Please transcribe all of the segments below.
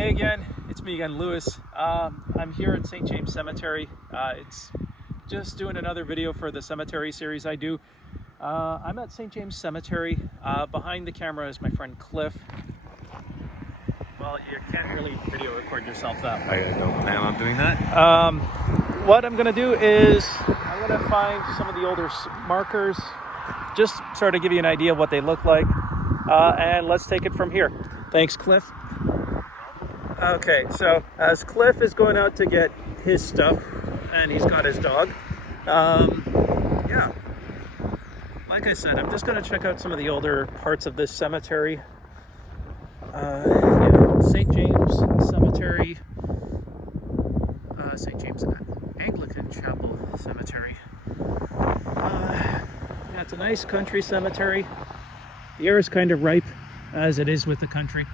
Hey again, it's me again, Lewis. I'm here at St. James Cemetery. It's just doing another video for the cemetery series I do. I'm at St. James Cemetery. Behind the camera is my friend Cliff. Well, you can't really video record yourself that way. I don't plan on doing that. What I'm gonna do is I'm gonna find some of the older markers, just sort of give you an idea of what they look like, and let's take it from here. Thanks, Cliff. Okay, so as Cliff is going out to get his stuff, and he's got his dog, yeah, like I said, I'm just going to check out some of the older parts of this cemetery. Yeah, St. James Cemetery, St. James Anglican Chapel Cemetery. Yeah, it's a nice country cemetery. The air is kind of ripe, as it is with the country.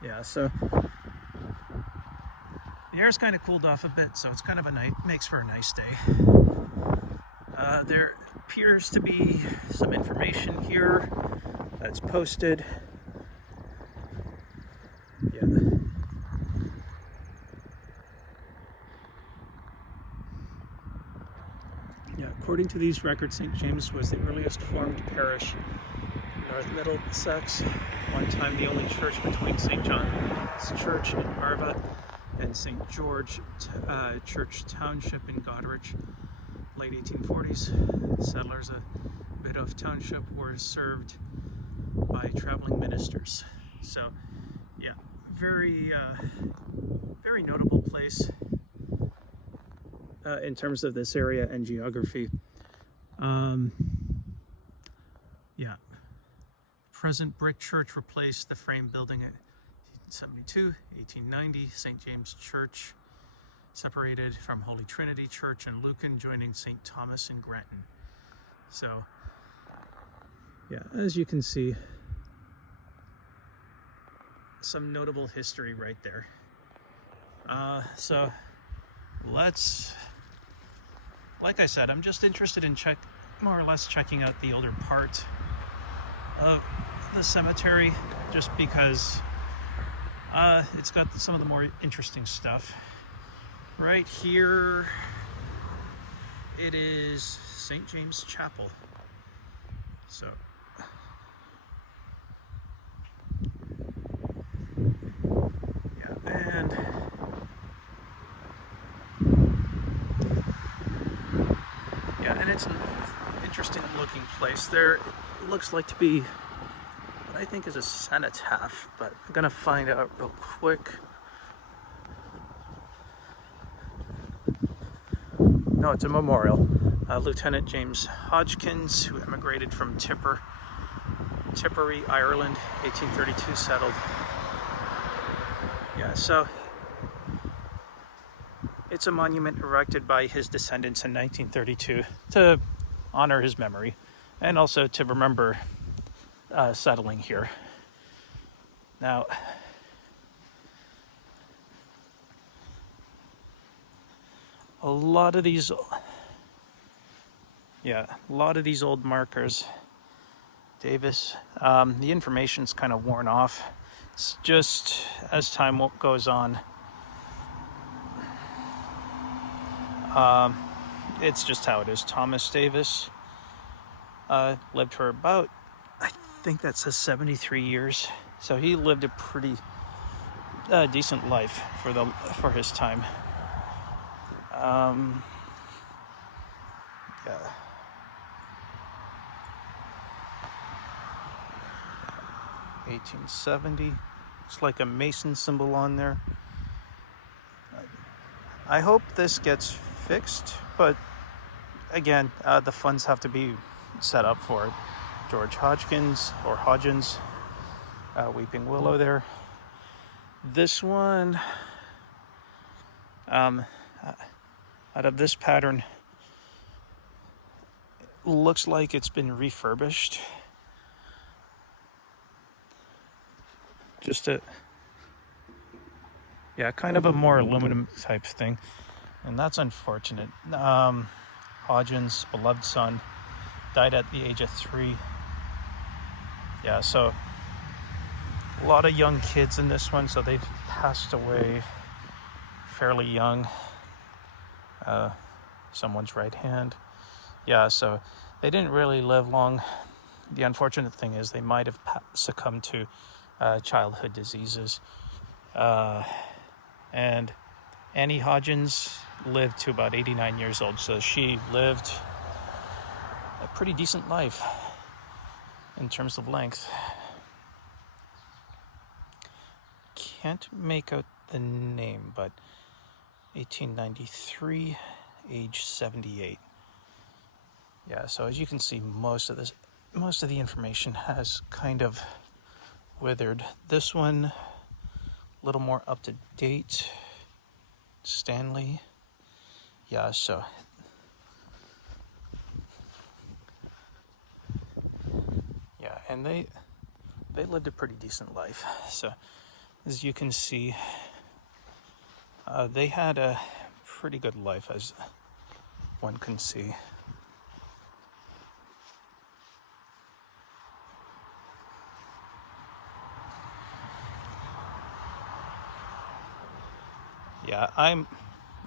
Yeah, so the air's kind of cooled off a bit, so it's kind of makes for a nice day. There appears to be some information here that's posted. Yeah. Yeah, according to these records, St. James was the earliest formed parish in North Middlesex. One time the only church between St. John's Church in Arva and St. George Church Township in Goderich. Late 1840s, settlers a bit of township were served by traveling ministers. So, yeah, very notable place in terms of this area and geography. Yeah. Present brick church replaced the frame building at 1872, 1890. St. James Church separated from Holy Trinity Church and Lucan, joining St. Thomas in Granton. So, yeah, as you can see, some notable history right there. So let's, like I said, I'm just interested in more or less checking out the older part of the cemetery, just because it's got some of the more interesting stuff. Right here, it is St. James Chapel. So, yeah, and it's an interesting looking place. There looks like to be what I think is a cenotaph, but I'm gonna find out real quick. No, it's a memorial. Lieutenant James Hodgkins, who emigrated from Tipperary, Ireland, 1832, settled. Yeah, so it's a monument erected by his descendants in 1932 to honor his memory and also to remember settling here. Now, a lot of these old markers, Davis, the information's kind of worn off. It's just as time goes on, it's just how it is. Thomas Davis lived for about, I think that says 73 years. So he lived a pretty decent life for his time. Yeah. 1870. It's like a Mason symbol on there. I hope this gets fixed, but again, the funds have to be set up for it. George Hodgkins, or Hodgins, Weeping Willow there. This one, out of this pattern, looks like it's been refurbished. Just kind of a more aluminum type thing, and that's unfortunate. Hodgins, beloved son, died at the age of 3. Yeah, so A lot of young kids in this one, so they've passed away fairly young. Someone's right hand. Yeah, so they didn't really live long. The unfortunate thing is they might have succumbed to childhood diseases. And Annie Hodgins lived to about 89 years old, so she lived a pretty decent life in terms of length. Can't make out the name, but 1893, age 78. Yeah, so as you can see, most of the information has kind of withered. This one, a little more up to date. Stanley. Yeah, so yeah, and they lived a pretty decent life. So as you can see, they had a pretty good life, as one can see. Yeah,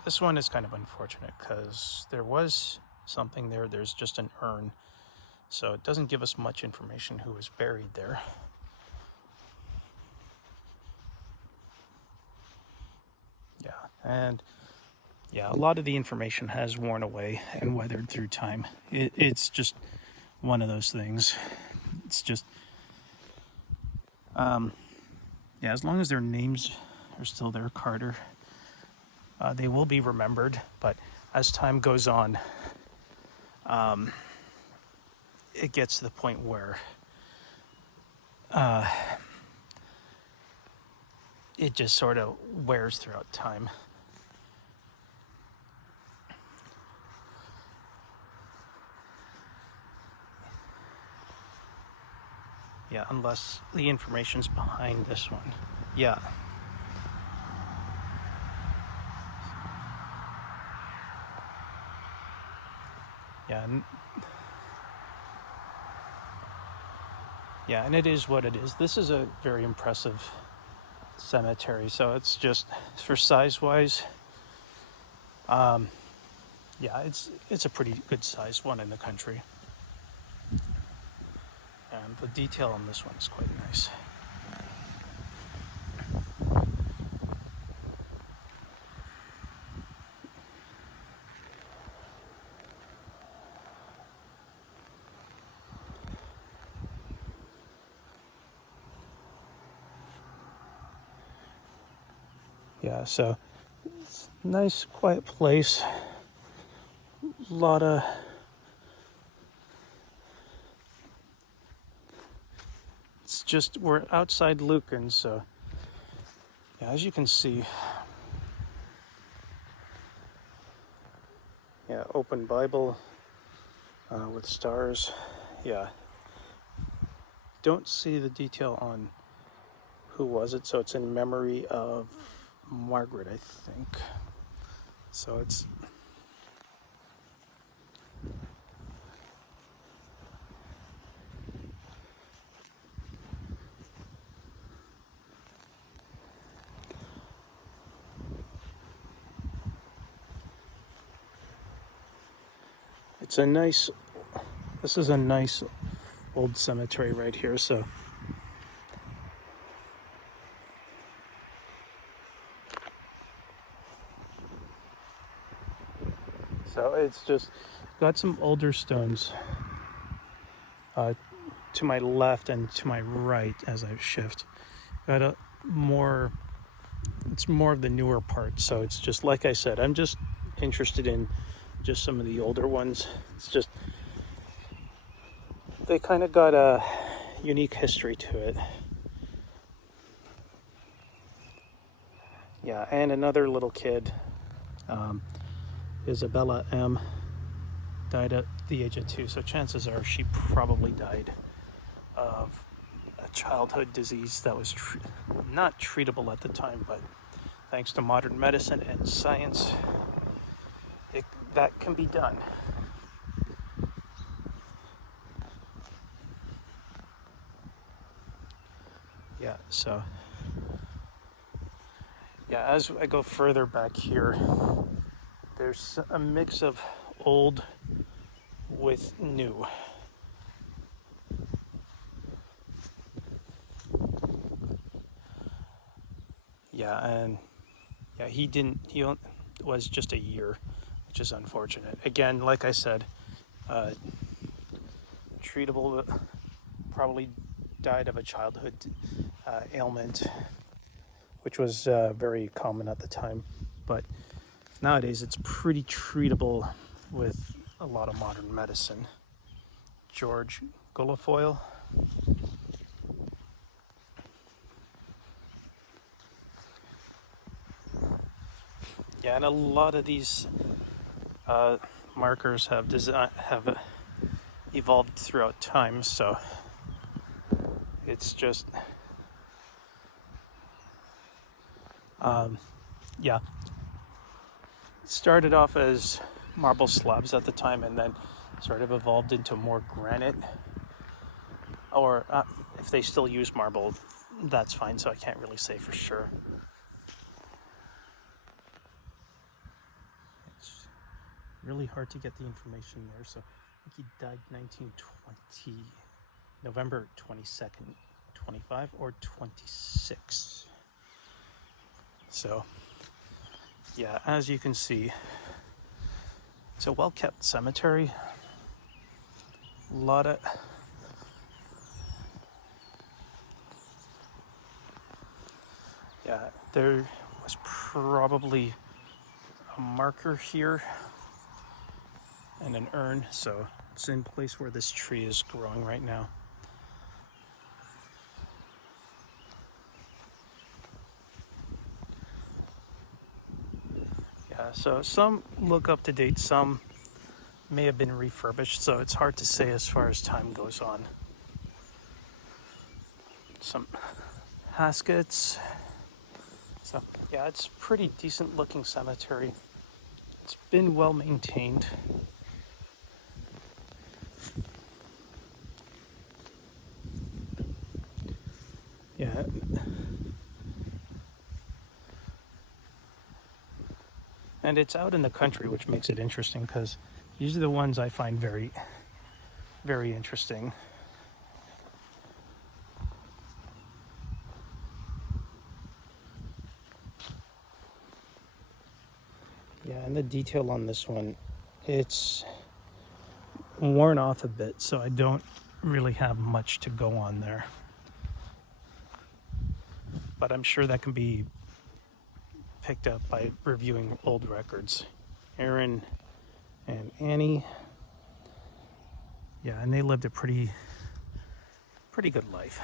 this one is kind of unfortunate because there was something there. There's just an urn, so it doesn't give us much information who was buried there. Yeah, and yeah, a lot of the information has worn away and weathered through time. It's just one of those things. It's just, yeah, as long as their names are still there, Carter, they will be remembered. But as time goes on, it gets to the point where it just sort of wears throughout time. Yeah, unless the information's behind this one. Yeah. Yeah, and it is what it is. This is a very impressive cemetery, so it's just, for size-wise, yeah, it's a pretty good sized one in the country. And the detail on this one is quite nice. Yeah, so it's a nice, quiet place. A lot of it's just, we're outside Lucan, so yeah, as you can see, yeah, open Bible with stars. Yeah, don't see the detail on who was it, so it's in memory of Margaret, I think. So this is a nice old cemetery right here, so it's just got some older stones to my left and to my right as I shift. Got it's more of the newer part, so it's just, like I said, I'm just interested in just some of the older ones. It's just, they kind of got a unique history to it. Yeah, and another little kid, Isabella M., died at the age of 2, so chances are she probably died of a childhood disease that was not treatable at the time, but thanks to modern medicine and science, that can be done. Yeah, so yeah, as I go further back here, there's a mix of old with new. Yeah, and yeah, he was just a year, which is unfortunate. Again, like I said, treatable, probably died of a childhood ailment, which was very common at the time. But nowadays, it's pretty treatable with a lot of modern medicine. George Guilfoyle. Yeah, and a lot of these markers have evolved throughout time, so it's just yeah. It started off as marble slabs at the time, and then sort of evolved into more granite. Or if they still use marble, that's fine. So I can't really say for sure. It's really hard to get the information there. So I think he died 1920, November 22nd, 25 or 26. So yeah, as you can see, it's a well-kept cemetery. A lot of there was probably a marker here and an urn, so it's in place where this tree is growing right now. Yeah, so some look up to date, some may have been refurbished, so it's hard to say as far as time goes on. Some caskets. So yeah, it's a pretty decent looking cemetery. It's been well maintained. Yeah. And it's out in the country, which makes it interesting, because these are the ones I find very, very interesting. Yeah, and the detail on this one, it's worn off a bit, so I don't really have much to go on there. But I'm sure that can be picked up by reviewing old records. Aaron and Annie. Yeah, and they lived a pretty good life.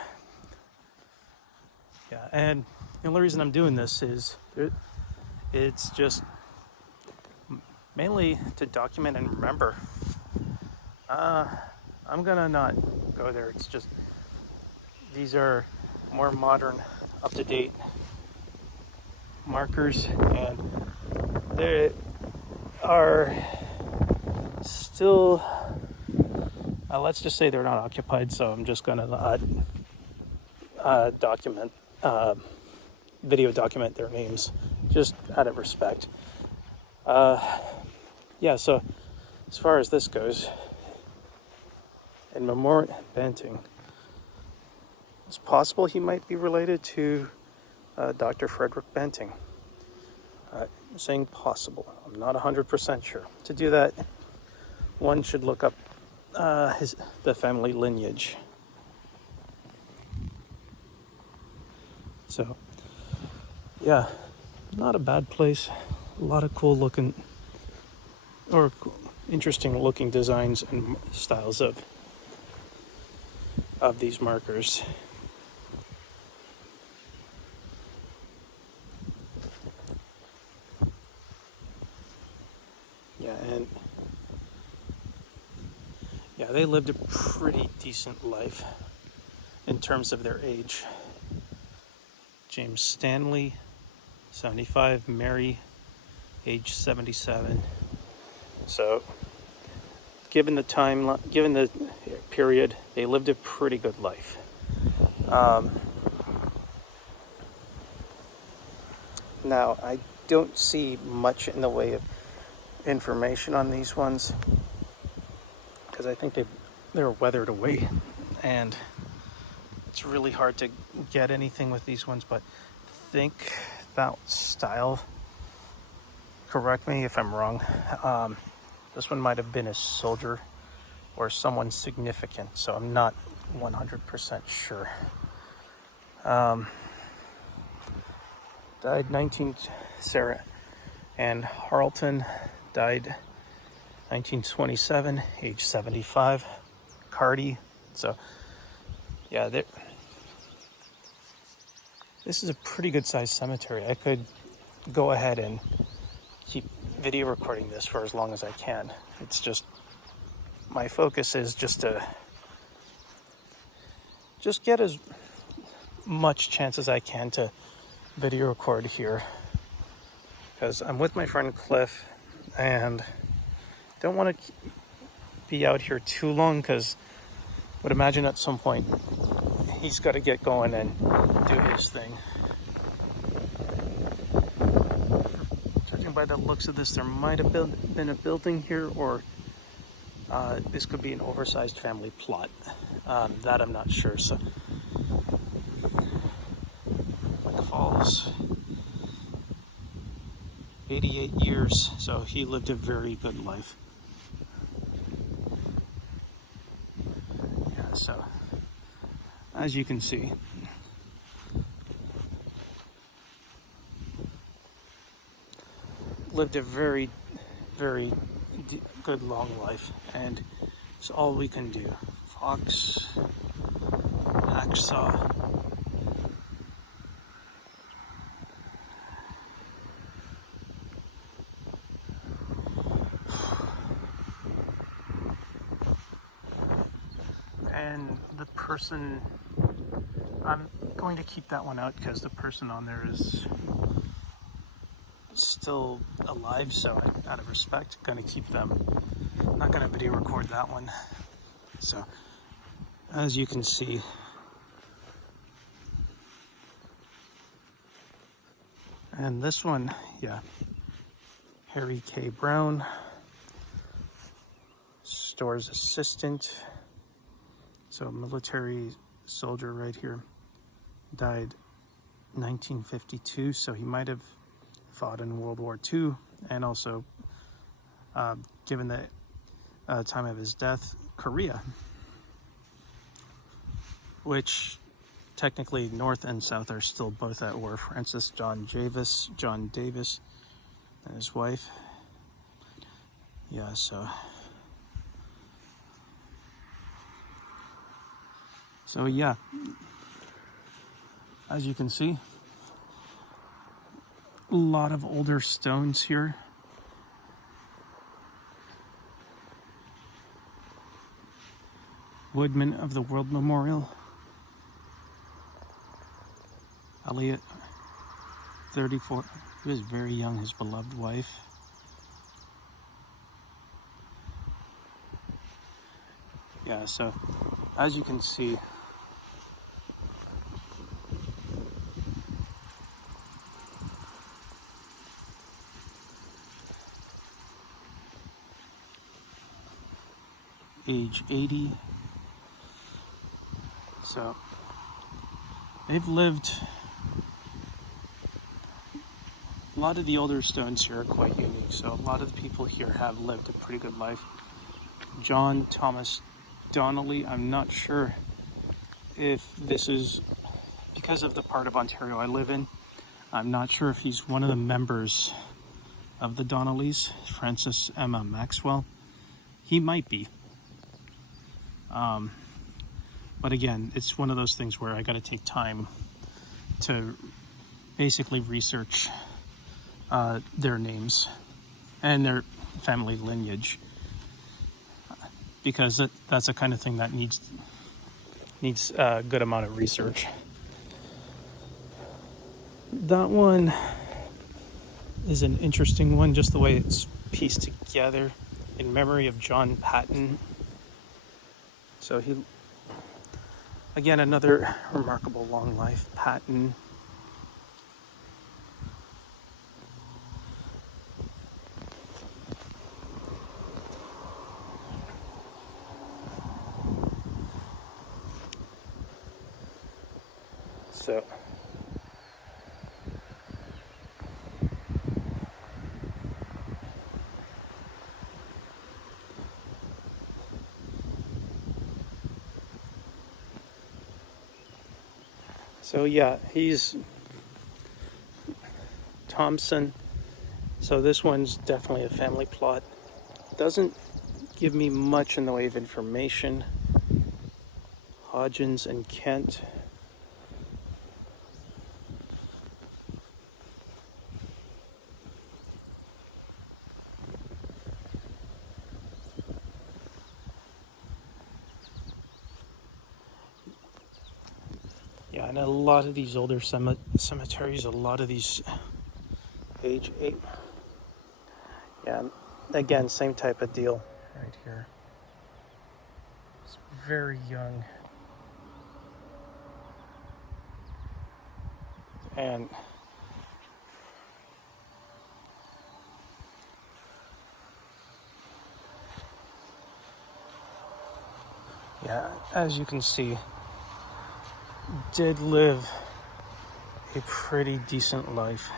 Yeah, and the only reason I'm doing this is it's just mainly to document and remember. I'm gonna not go there. It's just these are more modern, up-to-date markers, and they are still let's just say they're not occupied, so I'm just gonna video document their names just out of respect. Yeah, so as far as this goes, in Memorial Banting, it's possible he might be related to Dr. Frederick Banting. I'm saying possible. I'm not 100% sure. To do that, one should look up the family lineage. So, yeah, not a bad place. A lot of cool looking, or interesting looking designs and styles of these markers. Yeah, and yeah, they lived a pretty decent life in terms of their age. James Stanley, 75, Mary, age 77. So, given the period, they lived a pretty good life. Now, I don't see much in the way of information on these ones because I think they're weathered away, and it's really hard to get anything with these ones. But I think that style, correct me if I'm wrong, this one might have been a soldier or someone significant, so I'm not 100% sure. Died 19, Sarah Ann Harleton died 1927, age 75. Cardi. So yeah, this is a pretty good sized cemetery. I could go ahead and keep video recording this for as long as I can. It's just, my focus is just to get as much chance as I can to video record here, because I'm with my friend Cliff and don't want to be out here too long, because I would imagine at some point he's got to get going and do his thing. Judging by the looks of this, there might have been a building here, or this could be an oversized family plot. That I'm not sure. So, Lake Falls, 88 years, so he lived a very good life. Yeah, so as you can see, lived a very, very good long life, and it's all we can do. Fox, hacksaw, and the person, I'm going to keep that one out because the person on there is still alive, so out of respect, going to keep them. I'm not going to video record that one. So as you can see, and this one, yeah, Harry K. Brown, store's assistant, so military soldier right here, died 1952, so he might have fought in World War II, and also, given the time of his death, Korea, which technically North and South are still both at war. Francis John Davis, and his wife. Yeah, so yeah, as you can see, a lot of older stones here. Woodman of the World Memorial. Elliot, 34, he was very young, his beloved wife. Yeah, so as you can see, age 80. So they've lived, a lot of the older stones here are quite unique. So a lot of the people here have lived a pretty good life. John Thomas Donnelly, I'm not sure if this is because of the part of Ontario I live in. I'm not sure if he's one of the members of the Donnellys. Francis Emma Maxwell, he might be. But again, it's one of those things where I got to take time to basically research their names and their family lineage, because that's the kind of thing that needs a good amount of research. That one is an interesting one, just the way it's pieced together, in memory of John Patton. So he, again, another remarkable long life. Patton, So yeah, he's Thompson. So this one's definitely a family plot. Doesn't give me much in the way of information. Hodgins and Kent. Yeah, and a lot of these older cemeteries, a lot of these age 8. Yeah, again, same type of deal right here. It's very young. And yeah, as you can see, did live a pretty decent life.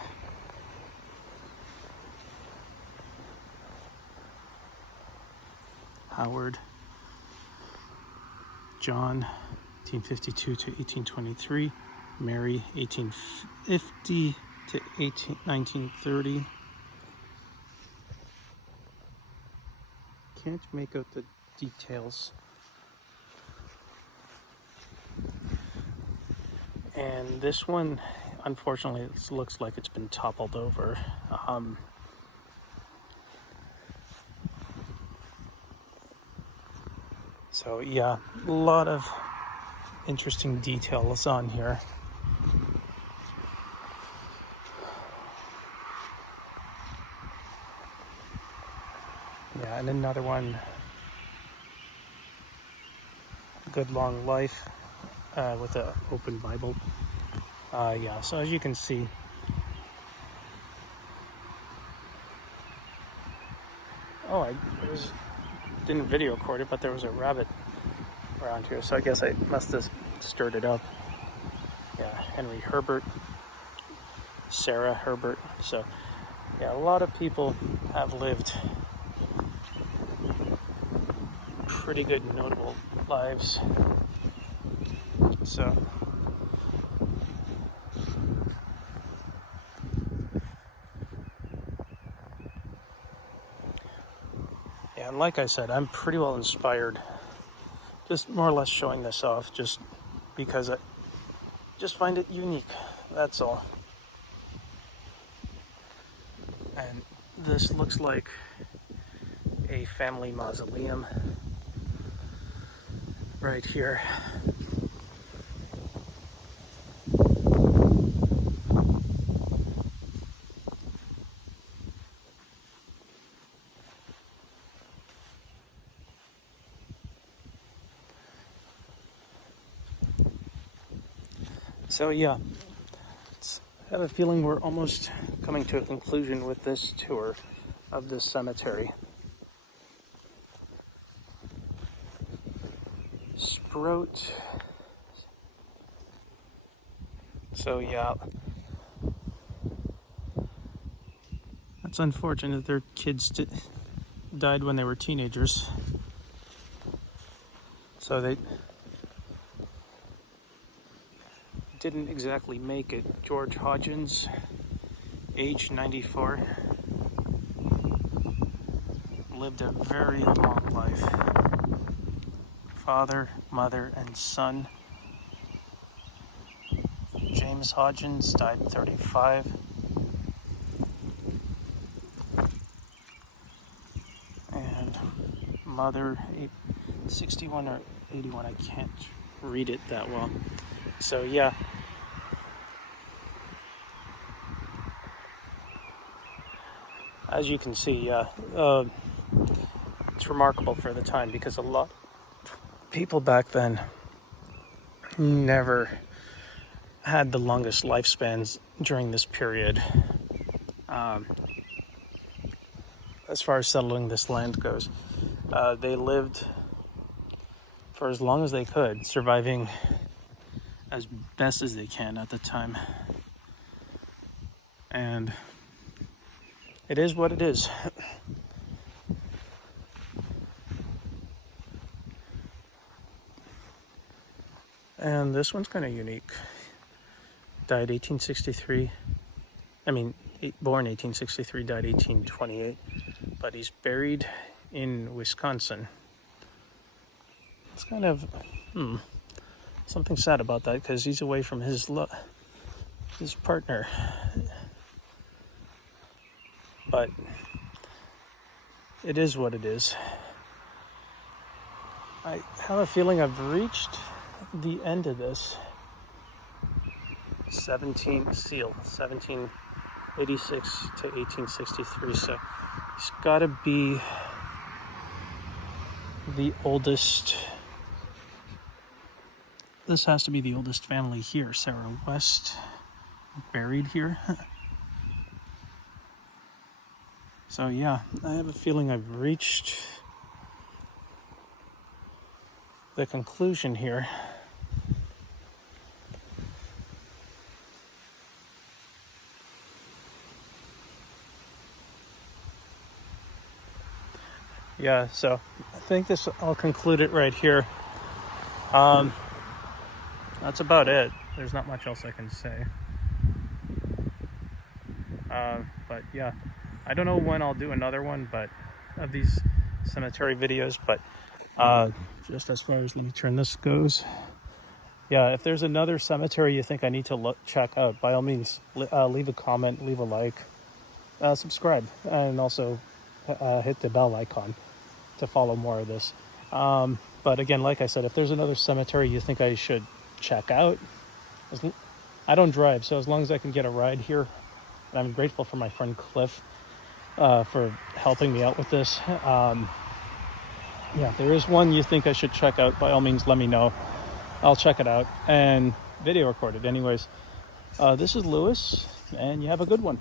Howard, John, 1852 to 1823, Mary, 1850 to 1930. Can't make out the details. And this one, unfortunately, it looks like it's been toppled over. So yeah, a lot of interesting details on here. Yeah, and another one, good long life, with an open Bible. Yeah, so as you can see, didn't video record it, but there was a rabbit around here, so I guess I must have stirred it up. Yeah, Henry Herbert, Sarah Herbert. So yeah, a lot of people have lived pretty good, notable lives. So yeah, and like I said, I'm pretty well inspired, just more or less showing this off, just because I just find it unique, that's all. And this looks like a family mausoleum right here. So yeah, I have a feeling we're almost coming to a conclusion with this tour of this cemetery. Sprout. So yeah, that's unfortunate. Their kids died when they were teenagers. So they didn't exactly make it. George Hodgins, age 94, lived a very long life. Father, mother, and son. James Hodgins died 35. And mother, 61 or 81, I can't read it that well. So yeah. As you can see, it's remarkable for the time, because a lot of people back then never had the longest lifespans during this period. As far as settling this land goes, they lived for as long as they could, surviving as best as they can at the time. And it is what it is. And this one's kind of unique. Died 1863. Born 1863, died 1828. But he's buried in Wisconsin. It's kind of something sad about that, because he's away from his partner. But it is what it is. I have a feeling I've reached the end of this. 1786 to 1863. So he's got to be the oldest. This has to be the oldest family here. Sarah West, buried here. So yeah, I have a feeling I've reached the conclusion here. Yeah, so I think I'll conclude it right here. That's about it. There's not much else I can say. But yeah, I don't know when I'll do another one, but of these cemetery videos. But just as far as, let me turn this goes. Yeah, if there's another cemetery you think I need to check out, by all means, leave a comment, leave a like, subscribe, and also hit the bell icon to follow more of this. But again, like I said, if there's another cemetery you think I should check out, I don't drive, so as long as I can get a ride here, and I'm grateful for my friend Cliff for helping me out with this. Yeah, if there is one you think I should check out, by all means, let me know. I'll check it out and video record it. Anyways, this is Lewis, and you have a good one.